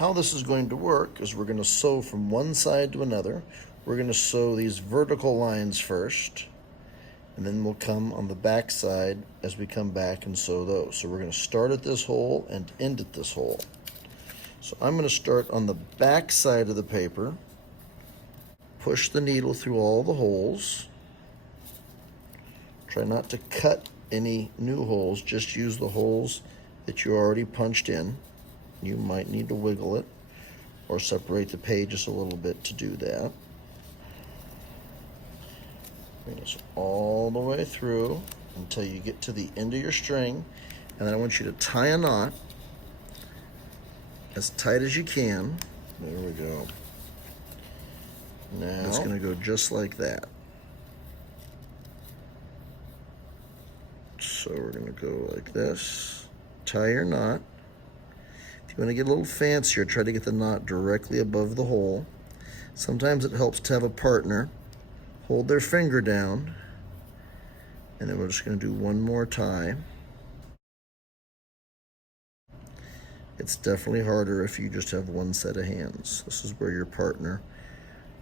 how this is going to work is we're going to sew from one side to another. We're going to sew these vertical lines first, and then we'll come on the back side as we come back and sew those. So we're going to start at this hole and end at this hole. So I'm going to start on the back side of the paper, push the needle through all the holes. Try not to cut any new holes, just use the holes that you already punched in. You might need to wiggle it or separate the pages a little bit to do that. Bring this all the way through until you get to the end of your string, and then I want you to tie a knot as tight as you can. There we go. Now it's going to go just like that. So we're going to go like this. Tie your knot. If you want to get a little fancier, try to get the knot directly above the hole. Sometimes it helps to have a partner hold their finger down, and then we're just going to do one more tie. It's definitely harder if you just have one set of hands. This is where your partner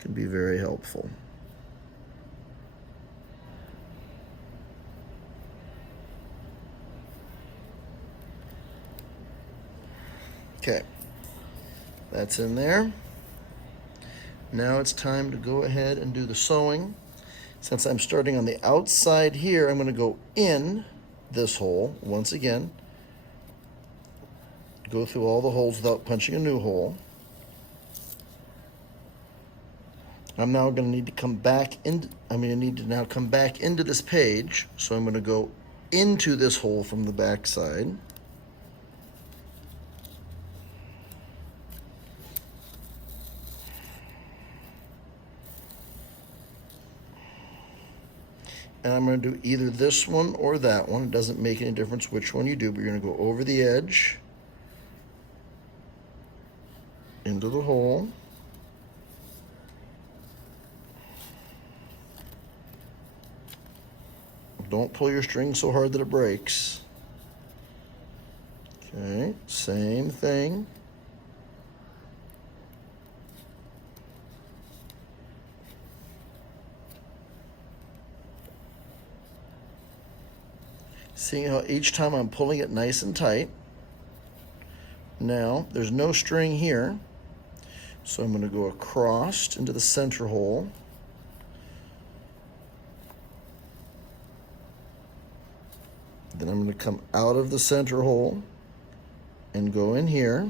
can be very helpful. Okay, that's in there. Now it's time to go ahead and do the sewing. Since I'm starting on the outside here, I'm going to go in this hole once again. Go through all the holes without punching a new hole. I'm now going to need to come back in. I'm going to need to now come back into this page. So I'm going to go into this hole from the back side. And I'm going to do either this one or that one. It doesn't make any difference which one you do, but you're going to go over the edge, into the hole, don't pull your string so hard that it breaks. Okay, same thing. Seeing how each time I'm pulling it nice and tight. Now, there's no string here, so I'm going to go across into the center hole. Then I'm going to come out of the center hole and go in here.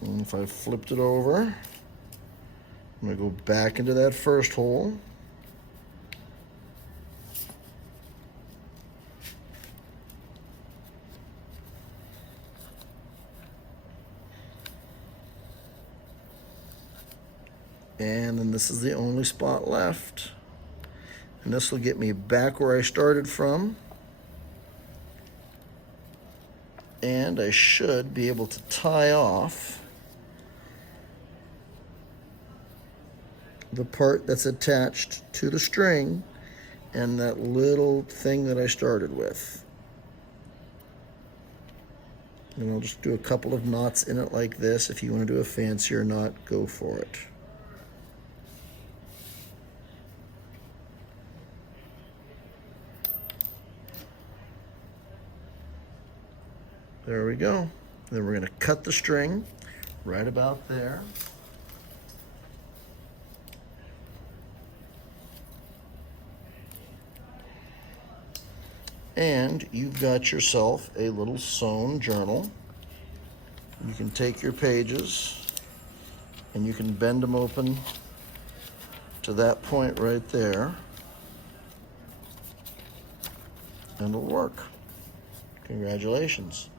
And if I flipped it over, I'm going to go back into that first hole. And then this is the only spot left. And this will get me back where I started from. And I should be able to tie off the part that's attached to the string and that little thing that I started with. And I'll just do a couple of knots in it like this. If you want to do a fancier knot, go for it. There we go. Then we're going to cut the string right about there. And you've got yourself a little sewn journal. You can take your pages and you can bend them open to that point right there, and it'll work. Congratulations.